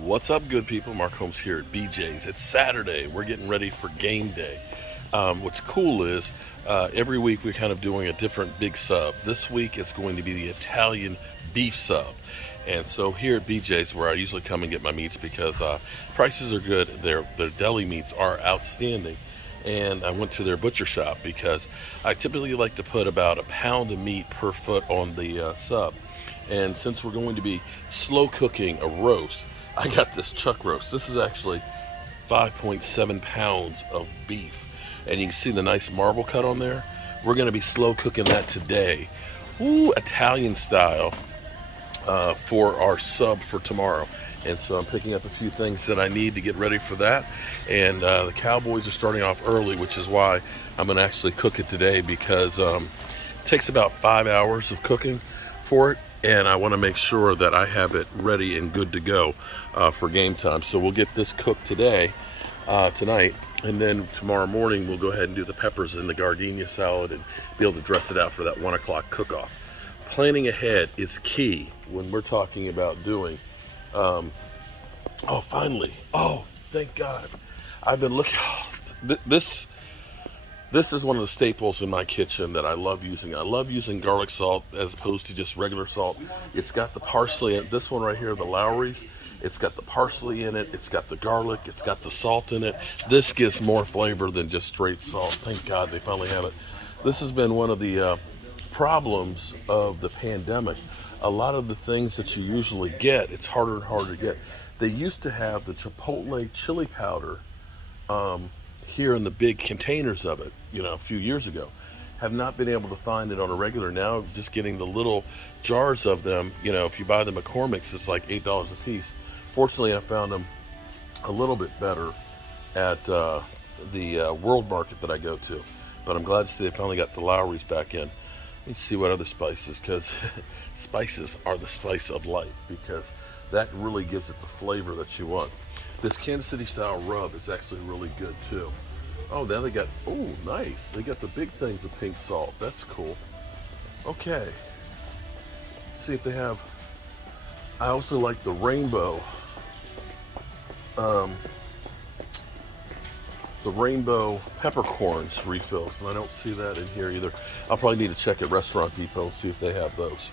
What's up, good people? Mark Holmes here at BJ's. It's Saturday. We're getting ready for game day. What's cool is every week we're kind of doing a different big sub. This week it's going to be the Italian beef sub. And so here at BJ's, where I usually come and get my meats because prices are good, their deli meats are outstanding. And I went to their butcher shop because I typically like to put about a pound of meat per foot on the sub. And since we're going to be slow cooking a roast, I got this chuck roast. This is actually 5.7 pounds of beef. And you can see the nice marble cut on there. We're going to be slow cooking that today. Ooh, Italian style for our sub for tomorrow. And so I'm picking up a few things that I need to get ready for that. And the Cowboys are starting off early, which is why I'm going to actually cook it today, because it takes about 5 hours of cooking for it. And I want to make sure that I have it ready and good to go for game time. So we'll get this cooked today, tonight, and then tomorrow morning we'll go ahead and do the peppers and the gardenia salad and be able to dress it out for that 1 o'clock cook-off. Planning ahead is key when we're talking about doing, oh, finally, oh, thank God. I've been looking, This is one of the staples in my kitchen that I love using. I love using garlic salt as opposed to just regular salt. It's got the parsley in it. This one right here, the Lawry's, it's got the parsley in it. It's got the garlic. It's got the salt in it. This gives more flavor than just straight salt. Thank God they finally have it. This has been one of the problems of the pandemic. A lot of the things that you usually get, it's harder and harder to get. They used to have the Chipotle chili powder here in the big containers of it, a few years ago. Have not been able to find it on a regular. Now just getting the little jars of them, if you buy the McCormick's, it's like $8 a piece. Fortunately, I found them a little bit better at the World Market that I go to. But I'm glad to see they finally got the Lawry's back in. Let me see what other spices, because spices are the spice of life, because that really gives it the flavor that you want. This Kansas City style rub is actually really good too. Oh, now they got, oh, nice. They got the big things of pink salt. That's cool. Okay. Let's see if they have, I also like the rainbow peppercorns refills, and I don't see that in here either. I'll probably need to check at Restaurant Depot and see if they have those.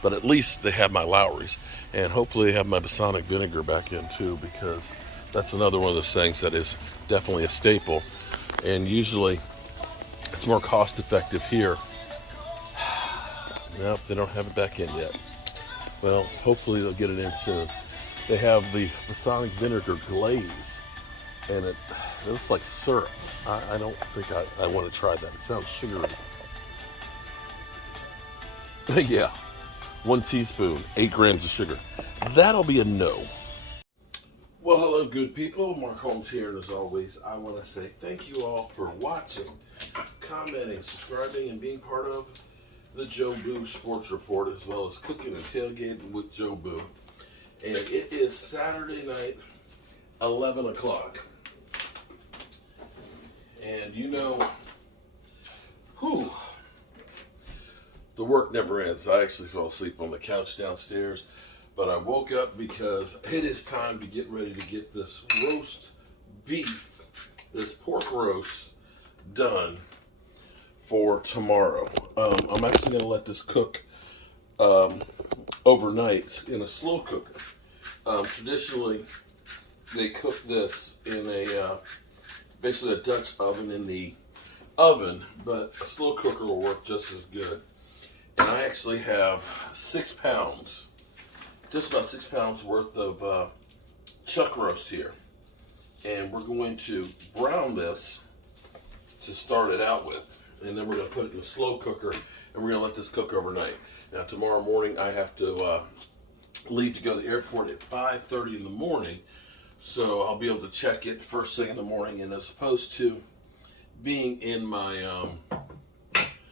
But at least they have my Lawry's, and hopefully they have my balsamic vinegar back in too, because that's another one of those things that is definitely a staple, and usually it's more cost effective here. Nope, they don't have it back in yet. Well, hopefully they'll get it in soon. They have the balsamic vinegar glaze, and it looks like syrup. I don't think I want to try that. It sounds sugary. Yeah, 1 teaspoon, 8 grams of sugar. That'll be a no. Well, hello, good people. Mark Holmes here, and as always, I want to say thank you all for watching, commenting, subscribing, and being part of the Joe Boo Sports Report, as well as cooking and tailgating with Joe Boo. And it is Saturday night, 11 o'clock. And whew, the work never ends. I actually fell asleep on the couch downstairs, but I woke up because it is time to get ready to get this roast beef, this pork roast, done for tomorrow. I'm actually going to let this cook overnight in a slow cooker. Traditionally, they cook this in basically a Dutch oven in the oven, but a slow cooker will work just as good. And I actually have 6 pounds, just about 6 pounds worth of chuck roast here. And we're going to brown this to start it out with. And then we're going to put it in a slow cooker, and we're going to let this cook overnight. Now tomorrow morning I have to leave to go to the airport at 5:30 in the morning. So I'll be able to check it first thing in the morning, and as opposed to being in my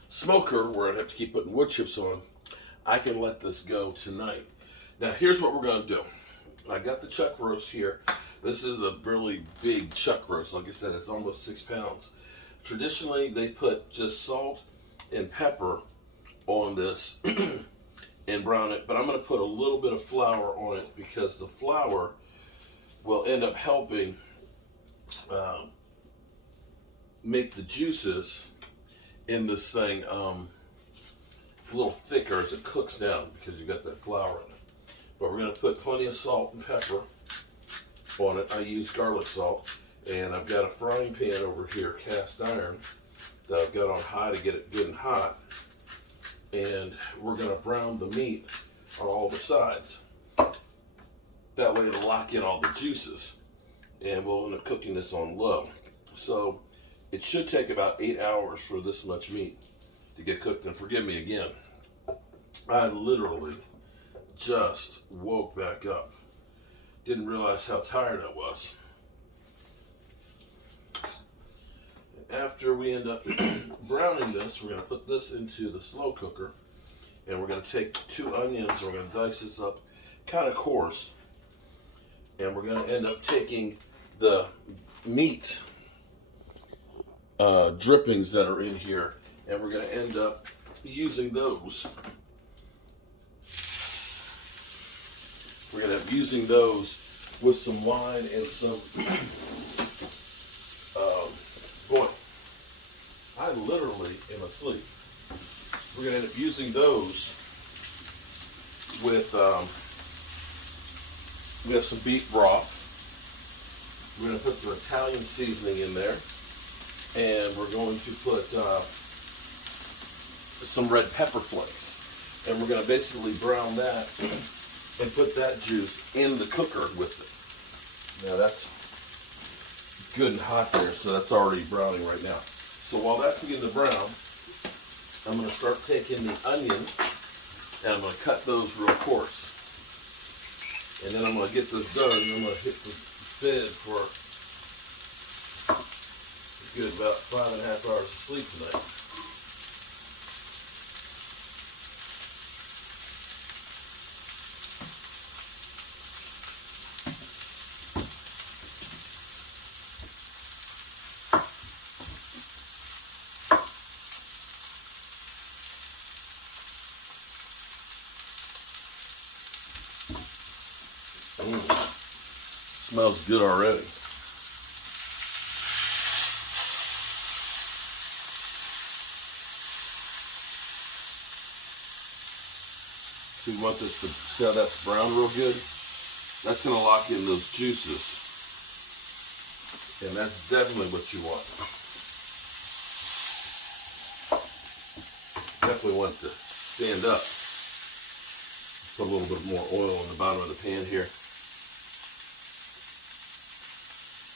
smoker where I'd have to keep putting wood chips on, I can let this go tonight. Now here's what we're going to do. I got the chuck roast here. This is a really big chuck roast. Like I said, it's almost 6 pounds. Traditionally, they put just salt and pepper on this and brown it, but I'm going to put a little bit of flour on it, because the flour will end up helping um, make the juices in this thing a little thicker as it cooks down, because you got that flour in it. But we're going to put plenty of salt and pepper on it. I use garlic salt, and I've got a frying pan over here, cast iron, that I've got on high to get it good and hot. And we're going to brown the meat on all the sides. That way it'll lock in all the juices, and we'll end up cooking this on low. So it should take about 8 hours for this much meat to get cooked. And forgive me again, I literally just woke back up. Didn't realize how tired I was. After we end up browning this, we're going to put this into the slow cooker, and we're going to take 2 onions, and we're going to dice this up kind of coarse, and we're going to end up taking the meat drippings that are in here, and we're going to end up using those. We're going to end up using those with some wine and some boy, I literally am asleep. We're going to end up using those with, we have some beef broth. We're going to put some Italian seasoning in there. And we're going to put some red pepper flakes. And we're going to basically brown that and put that juice in the cooker with it. Now that's good and hot there, so that's already browning right now. So while that's beginning to brown, I'm going to start taking the onions, and I'm going to cut those real coarse. And then I'm going to get this done, and I'm going to hit the bed for a good about 5.5 hours of sleep tonight. Smells good already. So you want this to see how that's brown real good? That's going to lock in those juices. And that's definitely what you want. Definitely want to stand up. Put a little bit more oil on the bottom of the pan here.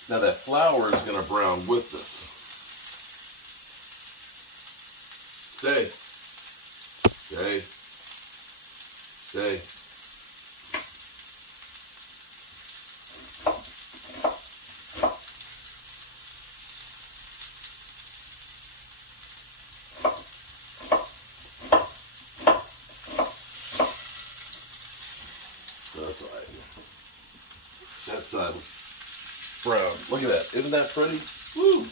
Now that flour is going to brown with this. Stay. Stay. Stay. That's all right. That side was brown. Look at that. Isn't that pretty? Woo!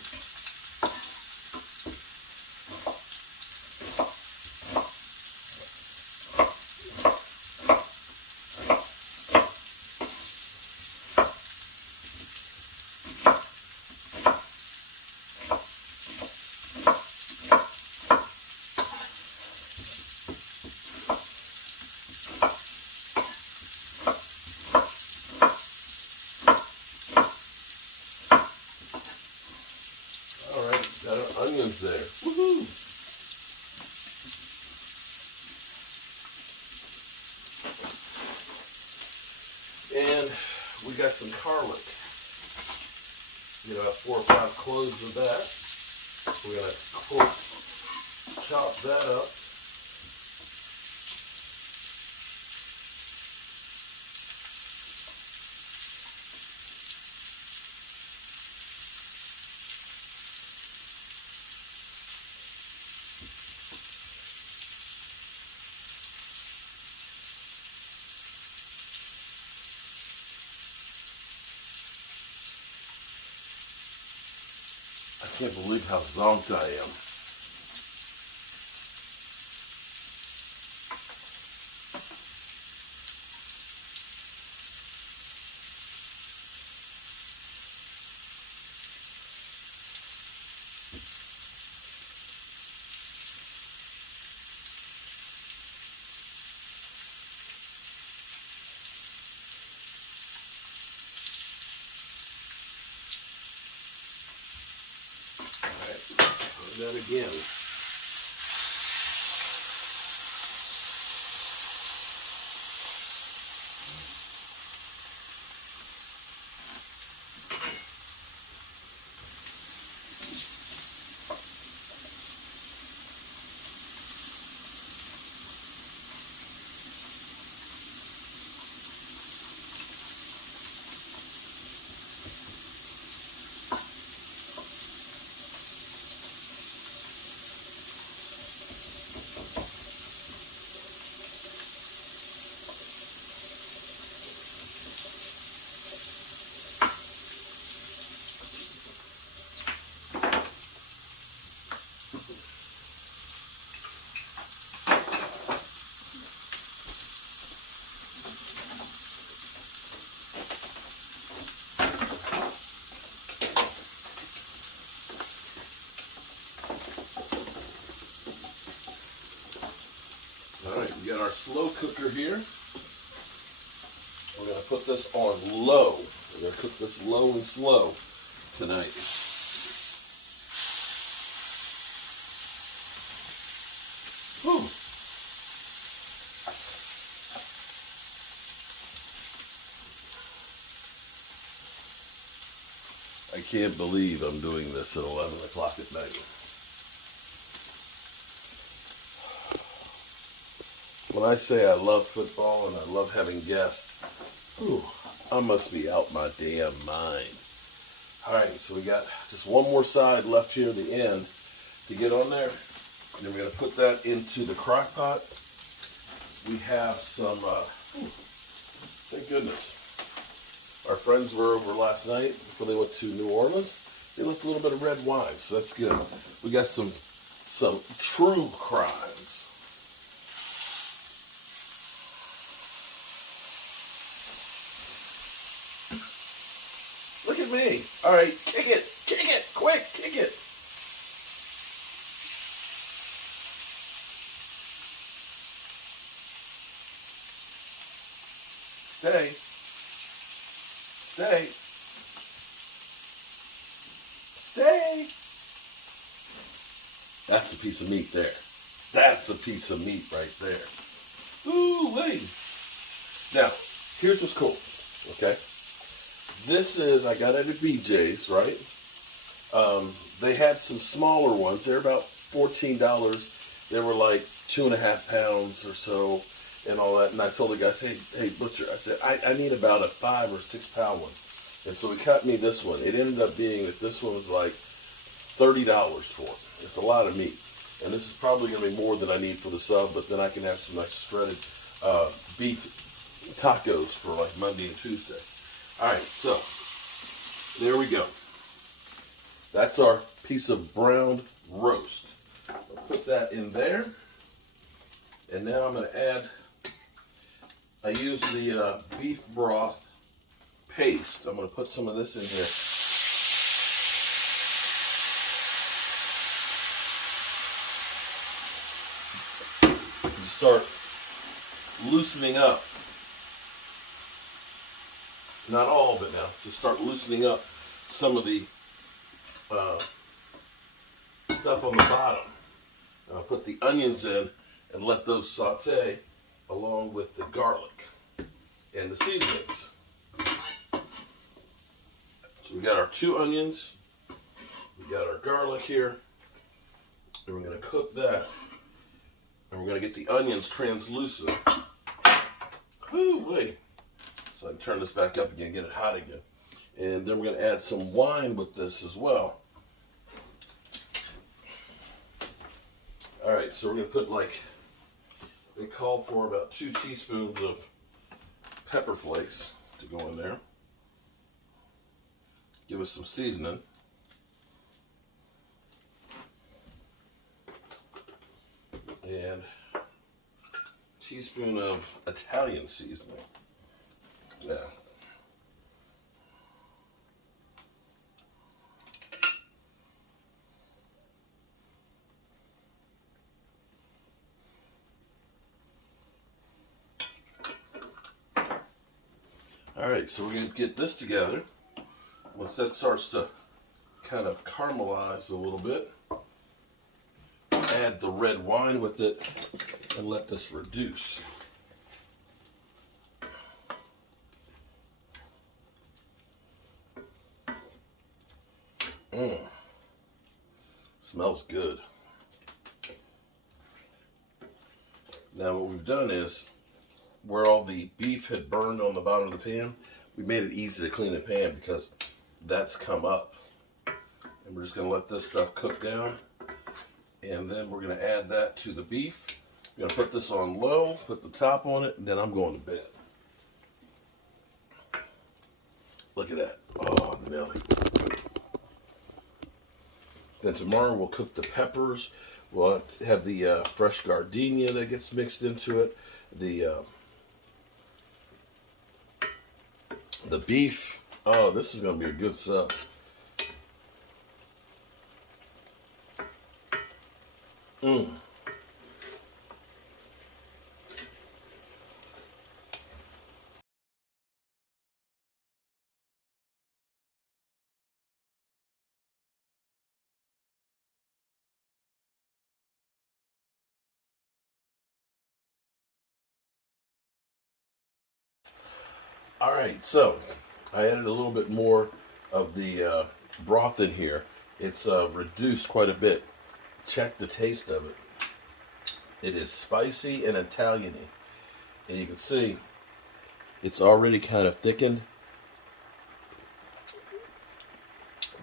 Got our onions there. Woohoo! And we got some garlic. You know, 4 or 5 cloves of that. We're going to chop that up. I can't believe how zonked I am. that again. All right, we got our slow cooker here. We're going to put this on low. We're going to cook this low and slow tonight. Whew. I can't believe I'm doing this at 11 o'clock at night. When I say I love football and I love having guests, whew, I must be out my damn mind. All right, so we got just one more side left here at the end to get on there. And then we're going to put that into the crock pot. We have some, thank goodness. Our friends were over last night before they went to New Orleans. They left a little bit of red wine, so that's good. We got some true crimes. Look at me. All right, kick it, quick, kick it. Stay. Stay. Stay. That's a piece of meat there. That's a piece of meat right there. Ooh-wee. Now, here's what's cool, okay? This is, I got it at BJ's, right? They had some smaller ones. They're about $14. They were like 2.5 pounds or so and all that. And I told the guys, hey, butcher, I said, I need about a 5 or 6 pound one. And so he cut me this one. It ended up being that this one was like $30 for it. It's a lot of meat. And this is probably going to be more than I need for the sub, but then I can have some nice shredded beef tacos for like Monday and Tuesday. All right, so there we go. That's our piece of browned roast. I'll put that in there. And now I'm going to add, I use the beef broth paste. I'm going to put some of this in here. You start loosening up. Not all of it now. Just start loosening up some of the stuff on the bottom. I'll put the onions in and let those saute along with the garlic and the seasonings. So we got our 2 onions. We got our garlic here. And we're going to cook that. And we're going to get the onions translucent. Woo-wee. So I can turn this back up again, get it hot again. And then we're going to add some wine with this as well. All right, so we're going to put like, they called for about 2 teaspoons of pepper flakes to go in there. Give us some seasoning. And a teaspoon of Italian seasoning. Yeah. All right, so we're going to get this together. Once that starts to kind of caramelize a little bit, add the red wine with it and let this reduce. Smells good. Now what we've done is, where all the beef had burned on the bottom of the pan, we made it easy to clean the pan because that's come up. And we're just going to let this stuff cook down. And then we're going to add that to the beef. We're going to put this on low, put the top on it, and then I'm going to bed. Look at that. Oh, Nelly. Then tomorrow we'll cook the peppers. We'll have the fresh gardenia that gets mixed into it. The beef. Oh, this is going to be a good sub. All right, so I added a little bit more of the broth in here. It's reduced quite a bit. Check the taste of it. It is spicy and Italian-y. And you can see it's already kind of thickened.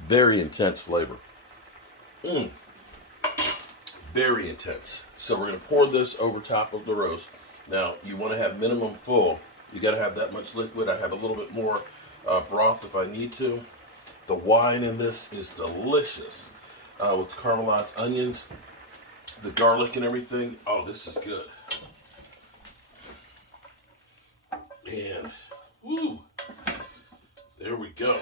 Very intense flavor. Very intense. So we're going to pour this over top of the roast. Now, you want to have minimum full. You got to have that much liquid. I have a little bit more broth if I need to. The wine in this is delicious with caramelized onions, the garlic and everything. Oh, this is good. And, woo, there we go.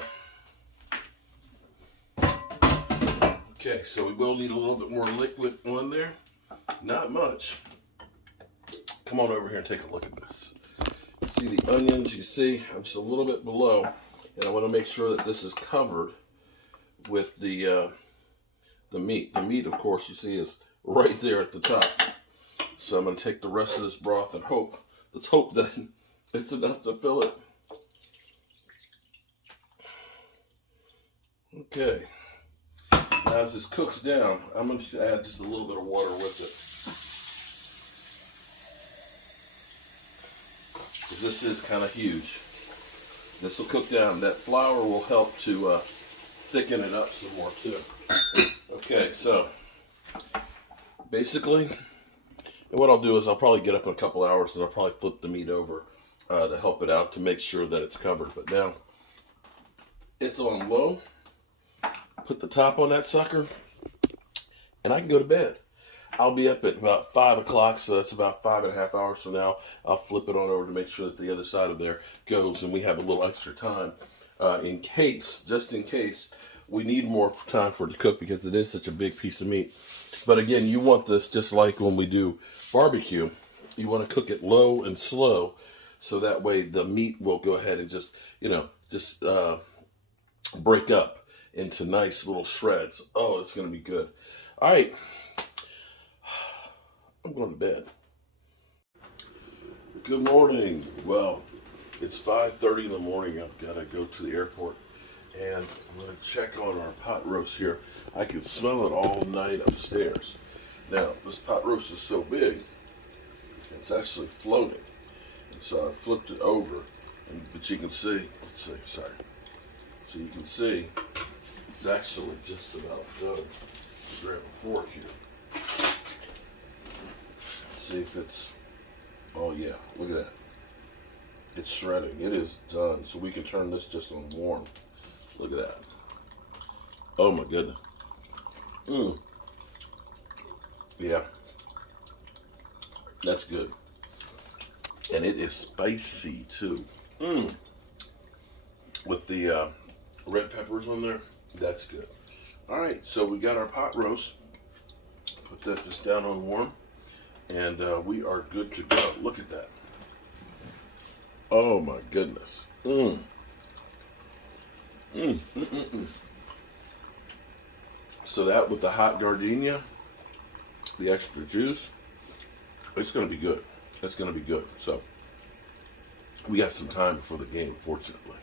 Okay, so we will need a little bit more liquid on there. Not much. Come on over here and take a look at this. See the onions, you see I'm just a little bit below, and I want to make sure that this is covered with the meat. The meat, of course, you see is right there at the top. So I'm going to take the rest of this broth and let's hope that it's enough to fill it. Okay. Now as this cooks down, I'm going to add just a little bit of water with it. This is kind of huge. This will cook down. That flour will help to thicken it up some more too. Okay, so basically, and what I'll do is I'll probably get up in a couple hours and I'll probably flip the meat over to help it out to make sure that it's covered. But now it's on low. Put the top on that sucker, and I can go to bed. I'll be up at about 5 o'clock, so that's about 5.5 hours from now. I'll flip it on over to make sure that the other side of there goes, and we have a little extra time just in case we need more time for it to cook because it is such a big piece of meat. But again, you want this just like when we do barbecue. You want to cook it low and slow, so that way the meat will go ahead and just break up into nice little shreds. Oh, it's going to be good. All right. I'm going to bed. Good morning. Well, it's 5:30 in the morning. I've got to go to the airport, and I'm going to check on our pot roast here. I could smell it all night upstairs. Now, this pot roast is so big, it's actually floating. And so I flipped it over, but you can see, let's see, sorry. So you can see it's actually just about done. Grab a fork here. See if it's, oh yeah, look at that. It's shredding. It is done. So we can turn this just on warm. Look at that. Oh my goodness. Yeah. That's good. And it is spicy too. With the red peppers on there. That's good. All right, so we got our pot roast. Put that just down on warm. And we are good to go. Look at that. Oh my goodness. So that with the hot gardenia the extra juice, it's going to be good. It's going to be good. So we got some time before the game, fortunately.